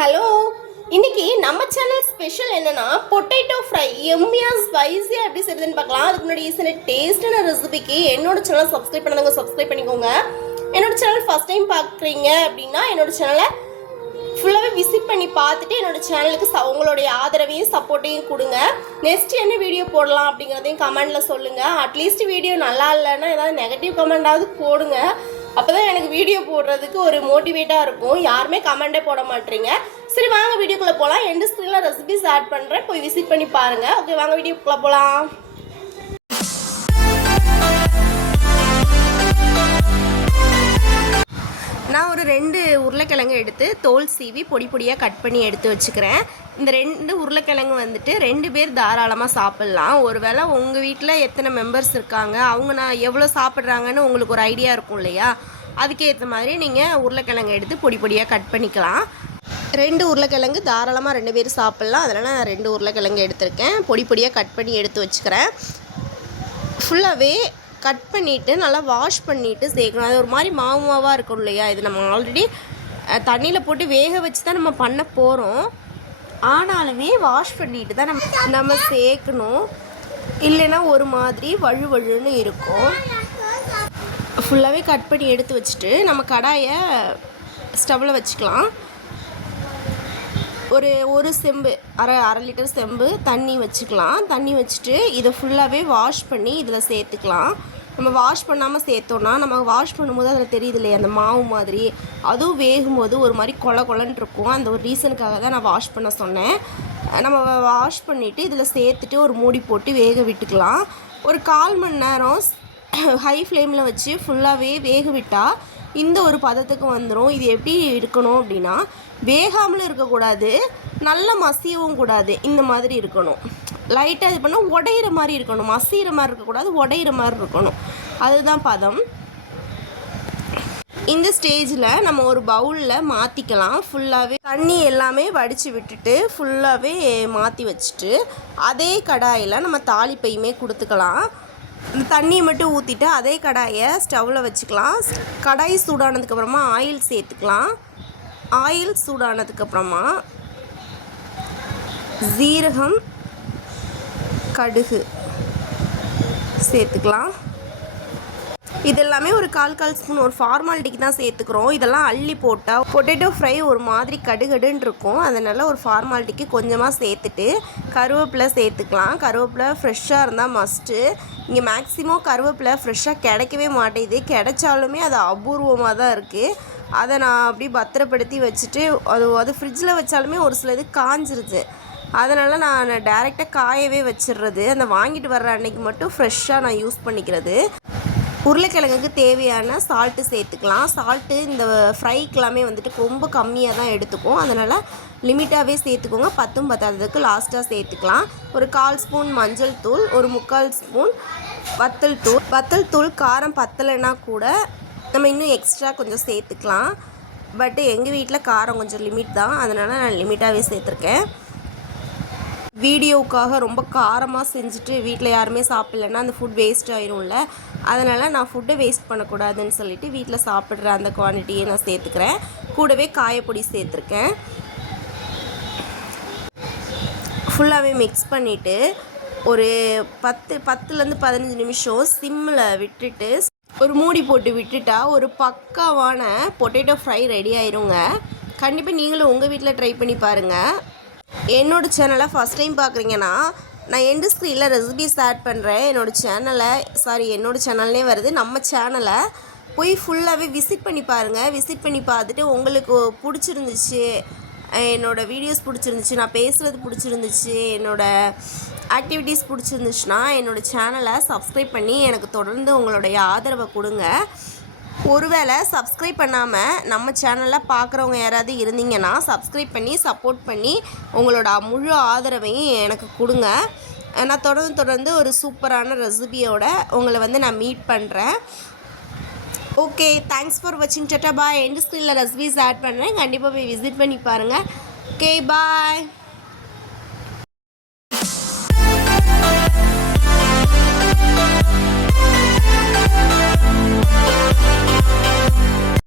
Hello, இன்னைக்கு நம்ம channel special என்னன்னா பொட்டேட்டோ ஃப்ரை எம்மியா ஸ்பைசியாக எப்படி செய்யுதுன்னு பார்க்கலாம். அதுக்கு முன்னாடி சில டேஸ்டான ரெசிபிக்கு என்னோட சேனல் சப்ஸ்கிரைப் பண்ணாதவங்க சப்ஸ்கிரைப் பண்ணிக்கோங்க. என்னோட சேனல் ஃபர்ஸ்ட் டைம் பார்க்குறீங்க அப்படின்னா என்னோட சேனலை ஃபுல்லாகவே விசிட் பண்ணி பார்த்துட்டு என்னோட சேனலுக்கு உங்களுடைய ஆதரவையும் சப்போர்ட்டையும் கொடுங்க. நெக்ஸ்ட் என்ன வீடியோ போடலாம் அப்படிங்கிறதையும் கமெண்டில் சொல்லுங்கள். அட்லீஸ்ட் வீடியோ நல்லா இல்லைன்னா ஏதாவது நெகட்டிவ் கமெண்டாவது போடுங்க. அப்போ தான் எனக்கு வீடியோ போடுறதுக்கு ஒரு மோட்டிவேட்டாக இருக்கும். யாருமே கமெண்டே போட மாட்டேறீங்க. சரி, வாங்க வீடியோக்குள்ளே போகலாம். எந்த ஸ்க்ரீனில் ரெசிபிஸ் ஆட் பண்ணுறேன், போய் விசிட் பண்ணி பாருங்கள். ஓகே, வாங்க வீடியோக்குள்ளே போகலாம். நான் ஒரு 2 உருளைக்கிழங்கு எடுத்து தோல் சீவி பொடி பொடியாக கட் பண்ணி எடுத்து வச்சுக்கிறேன். இந்த 2 உருளைக்கிழங்கு வந்துட்டு 2 பேர் தாராளமாக சாப்பிட்லாம். ஒருவேளை உங்கள் வீட்டில் எத்தனை மெம்பர்ஸ் இருக்காங்க, அவங்க நான் எவ்வளோ சாப்பிட்றாங்கன்னு உங்களுக்கு ஒரு ஐடியா இருக்கும் இல்லையா, அதுக்கேற்ற மாதிரி நீங்கள் உருளைக்கிழங்கு எடுத்து பொடி பொடியாக கட் பண்ணிக்கலாம். 2 உருளைக்கிழங்கு தாராளமாக 2 பேர் சாப்பிட்லாம். அதனால் நான் 2 உருளைக்கிழங்கு எடுத்திருக்கேன். பொடி பொடியாக கட் பண்ணி எடுத்து வச்சுக்கிறேன். ஃபுல்லாகவே கட் பண்ணிவிட்டு நல்லா வாஷ் பண்ணிவிட்டு சேர்க்கணும். அது ஒரு மாதிரி மாவு மாவாக இருக்கும் இல்லையா, இது நம்ம ஆல்ரெடி தண்ணியில் போட்டு வேக வச்சு தான் நம்ம பண்ண போகிறோம். ஆனாலுமே வாஷ் பண்ணிவிட்டு தான் நம்ம சேர்க்கணும். இல்லைன்னா ஒரு மாதிரி வழுவழுன்னு இருக்கும். ஃபுல்லாகவே கட் பண்ணி எடுத்து வச்சுட்டு நம்ம கடாயை ஸ்டவ்வில் வச்சுக்கலாம். ஒரு செம்பு அரை லிட்டர் செம்பு தண்ணி வச்சுக்கலாம். தண்ணி வச்சுட்டு இதை ஃபுல்லாகவே வாஷ் பண்ணி இதில் சேர்த்துக்கலாம். நம்ம வாஷ் பண்ணாமல் சேர்த்தோன்னா நம்ம வாஷ் பண்ணும்போது அதில் தெரியுது இல்லையா, அந்த மாவு மாதிரி அதுவும் வேகும்போது ஒரு மாதிரி கொலன்னு இருக்கும். அந்த ஒரு ரீசனுக்காக தான் நான் வாஷ் பண்ண சொன்னேன். நம்ம வாஷ் பண்ணிவிட்டு இதில் சேர்த்துட்டு ஒரு மூடி போட்டு வேக விட்டுக்கலாம். ஒரு 1/4 மணி நேரம் ஹை ஃப்ளேமில் வச்சு ஃபுல்லாகவே வேக விட்டால் இந்த ஒரு பதத்துக்கு வந்துடும். இது எப்படி இருக்கணும் அப்படின்னா, வேகாமலும் இருக்கக்கூடாது, நல்ல மசியவும் கூடாது, இந்த மாதிரி இருக்கணும். லைட்டாக இது பண்ணால் உடையிற மாதிரி இருக்கணும். மசிகிற மாதிரி இருக்கக்கூடாது, உடையிற மாதிரி இருக்கணும். அதுதான் பதம். இந்த ஸ்டேஜில் நம்ம ஒரு பவுலில் மாற்றிக்கலாம். ஃபுல்லாகவே தண்ணி எல்லாமே வடித்து விட்டுட்டு ஃபுல்லாகவே மாற்றி வச்சுட்டு அதே கடாயில் நம்ம தாளிப்பையுமே கொடுத்துக்கலாம். தண்ணியை மட்டும் ஊற்றிட்டு அதே கடாயை ஸ்டவ்வில் வச்சுக்கலாம். கடாய் சூடானதுக்கப்புறமா ஆயில் சேர்த்துக்கலாம். ஆயில் சூடானதுக்கப்புறமா ஜீரகம், கடுகு சேர்த்துக்கலாம். இதெல்லாமே ஒரு 1/4 ஸ்பூன் ஒரு ஃபார்மாலிட்டிக்கு தான் சேர்த்துக்கிறோம். இதெல்லாம் அள்ளி போட்டால் பொட்டேட்டோ ஃப்ரை ஒரு மாதிரி கடுகடுன்னு இருக்கும். அதனால் ஒரு ஃபார்மாலிட்டிக்கு கொஞ்சமாக சேர்த்துட்டு கருவேப்பிலை சேர்த்துக்கலாம். கருவேப்பிலை ஃப்ரெஷ்ஷாக இருந்தால் மஸ்ட்டு. இங்கே மேக்ஸிமம் கருவேப்பிலை ஃப்ரெஷ்ஷாக கிடைக்கவே மாட்டேங்குது. கிடைச்சாலுமே அது அபூர்வமாக தான் இருக்குது. அதை நான் அப்படி பத்திரப்படுத்தி வச்சுட்டு அது ஃப்ரிட்ஜில் வச்சாலுமே ஒரு சில இது காஞ்சிருது. அதனால் நான் டைரெக்டாக காயவே வச்சிடுறது. அந்த வாங்கிட்டு வர்ற அன்னைக்கு மட்டும் ஃப்ரெஷ்ஷாக நான் யூஸ் பண்ணிக்கிறது. உருளைக்கிழங்குக்கு தேவையான சால்ட்டு சேர்த்துக்கலாம். சால்ட்டு இந்த ஃப்ரைக்கெல்லாமே வந்துட்டு ரொம்ப கம்மியாக தான் எடுத்துக்கும். அதனால் லிமிட்டாகவே சேர்த்துக்கோங்க. 10 பத்தாததுக்கு லாஸ்ட்டாக சேர்த்துக்கலாம். ஒரு 1/4 ஸ்பூன் மஞ்சள் தூள், ஒரு 3/4 ஸ்பூன் வத்தல் தூள். காரம் பத்தலைன்னா கூட நம்ம இன்னும் எக்ஸ்ட்ரா கொஞ்சம் சேர்த்துக்கலாம். பட்டு எங்கள் வீட்டில் காரம் கொஞ்சம் லிமிட் தான், அதனால் நான் லிமிட்டாகவே சேர்த்துருக்கேன். வீடியோவுக்காக ரொம்ப காரமாக செஞ்சுட்டு வீட்டில் யாருமே சாப்பிட்லன்னா அந்த ஃபுட் வேஸ்ட் ஆயிரும்ல. அதனால் நான் ஃபுட்டை வேஸ்ட் பண்ணக்கூடாதுன்னு சொல்லிவிட்டு வீட்டில் சாப்பிட்ற அந்த குவான்டிட்டியை நான் சேர்த்துக்கிறேன். கூடவே காயப்பொடி சேர்த்துருக்கேன். ஃபுல்லாகவே மிக்ஸ் பண்ணிவிட்டு ஒரு 10லேருந்து 15 நிமிஷம் சிம்மில் விட்டுட்டு ஒரு மூடி போட்டு விட்டுட்டா ஒரு பக்காவான பொட்டேட்டோ ஃப்ரை ரெடி ஆயிருங்க. கண்டிப்பாக நீங்களும் உங்கள் வீட்டில் ட்ரை பண்ணி பாருங்கள். என்னோடய சேனலை ஃபஸ்ட் டைம் பார்க்குறீங்கன்னா நான் எண்டு ஸ்க்ரீனில் ரெசிபிஸ் ஆட் பண்ணுறேன். என்னோடய சேனல்லே வருது. நம்ம சேனலை போய் ஃபுல்லாகவே விசிட் பண்ணி பாருங்கள். விசிட் பண்ணி பார்த்துட்டு உங்களுக்கு பிடிச்சிருந்துச்சு, என்னோடய வீடியோஸ் பிடிச்சிருந்துச்சு, நான் பேசுகிறது பிடிச்சிருந்துச்சு, என்னோடய ஆக்டிவிட்டீஸ் பிடிச்சிருந்துச்சுன்னா என்னோடய சேனலை சப்ஸ்கிரைப் பண்ணி எனக்கு தொடர்ந்து உங்களுடைய ஆதரவை கொடுங்க. ஒருவேளை சப்ஸ்கிரைப் பண்ணாமல் நம்ம சேனலில் பார்க்குறவங்க யாராவது இருந்தீங்கன்னா சப்ஸ்கிரைப் பண்ணி சப்போர்ட் பண்ணி உங்களோட முழு ஆதரவையும் எனக்கு கொடுங்க. நான் தொடர்ந்து ஒரு சூப்பரான ரெசிபியோட உங்களை நான் மீட் பண்ணுறேன். ஓகே, தேங்க்ஸ் ஃபார் வாட்சிங். டாடா பாய். எண்டு ஸ்க்ரீனில் ரெசிபிஸ் ஆட் பண்ணுறேன். கண்டிப்பாக போய் விசிட் பண்ணி பாருங்கள். ஓகே, பாய்.